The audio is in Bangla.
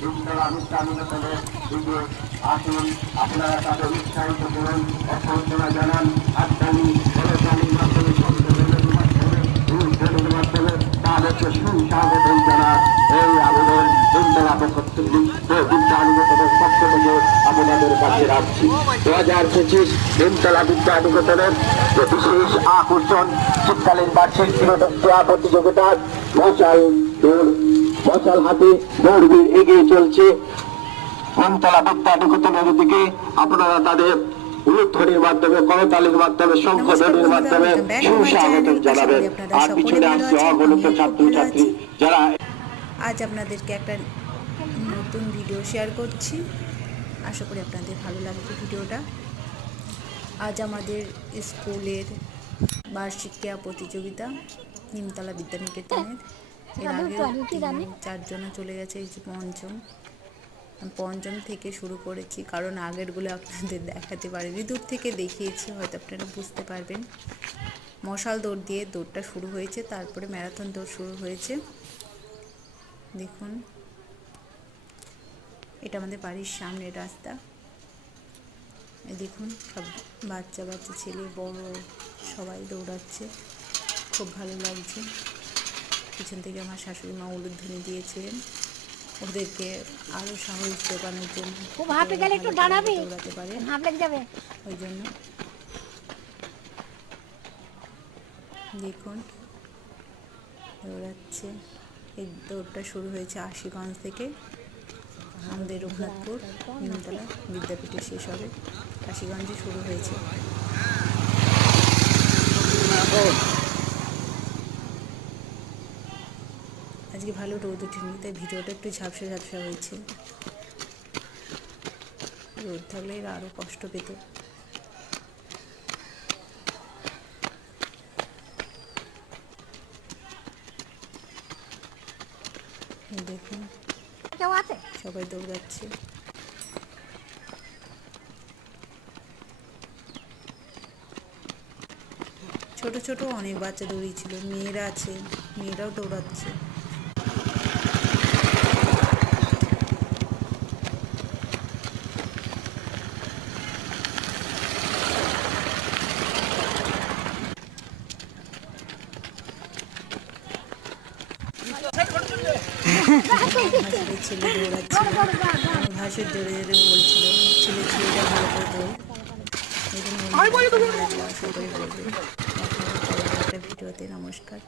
বিদ্যালয় আনুষ্ঠানিকতাদের দিকে আসুন, আপনারা তাদের উৎসাহিত করুন, অভ্যর্থনা জানান। হাততালি, করতালির মাধ্যমে, শব্দের মাধ্যমে তাদেরকে সুস্বাগতম জানান। এই আবেদন বিদ্যালয় বিদ্যানিকেতনের পক্ষ থেকে আপনাদের কাছে রাখছি। 2025 বিদ্যালয় বিদ্যানিকেতনের বিশেষ আকর্ষণ শীতকালীন বার্ষিক ক্রীড়া প্রতিযোগিতার মশাল হাতে দৌড়বির এগিয়ে চলছে আমতলা বিদ্যানিকেতনের দিকে। আপনারা তাদের উলুধ্বনির মাধ্যমে, করতালির মাধ্যমে, শঙ্খধ্বনির মাধ্যমে সুস্বাগতম জানাবেন। আর পিছনে আসছে অগণিত ছাত্রছাত্রী যারা। আজ আপনাদেরকে একটা নতুন ভিডিও শেয়ার করছি, আশা করি আপনাদের ভালো লাগবে ভিডিওটা। আজ আমাদের স্কুলের বার্ষিক ক্রীড়া প্রতিযোগিতা নিমতলা বিদ্যানিকেতনের। এর আগেও 4জন চলে গেছে, এই যে পঞ্চম থেকে শুরু করেছি, কারণ আগেরগুলো আপনাদের দেখাতে পারিনি, দূর থেকে দেখিয়েছি, হয়তো আপনারা বুঝতে পারবেন। মশাল দৌড় দিয়ে দৌড়টা শুরু হয়েছে, তারপরে ম্যারাথন দৌড় শুরু হয়েছে। দেখুন, এটা আমাদের বাড়ির সামনের রাস্তা। দেখুন, সব বাচ্চা ছেলে বড় সবাই দৌড়াচ্ছে, খুব ভালো লাগছে। পিছন থেকে আমার শাশুড়ি মা উলুধ্বনি দিয়েছিলেন ওদেরকে আরও সাহস জোগানোর জন্য, দৌড়াতে পারে ওই জন্য। দেখুন দৌড়াচ্ছে। এই দৌড়টা শুরু হয়েছে আশিগঞ্জ থেকে, আমাদের রঘুনাথপুর নিমতলা বিদ্যাপীঠে শেষ হবে, আশিগঞ্জে শুরু হয়েছে। আজকে ভালো রোদ ওঠেনি, তাই ভিডিওটা একটু ঝাপসা হয়েছে। রোদ থাকলে এরা আরও কষ্ট পেত। দেখুন সবাই দৌড়াচ্ছে। ছোট ছোট অনেক বাচ্চা দৌড়িয়েছিল, মেয়েরা আছে, মেয়েরাও দৌড়াচ্ছে। ছেলে দৌড়াচ্ছে, ভাসুর জোরে জোরে বলছিল, ছেলেটা ভালো করে দৌড়। এই জন্য একটা ভিডিওতে। নমস্কার।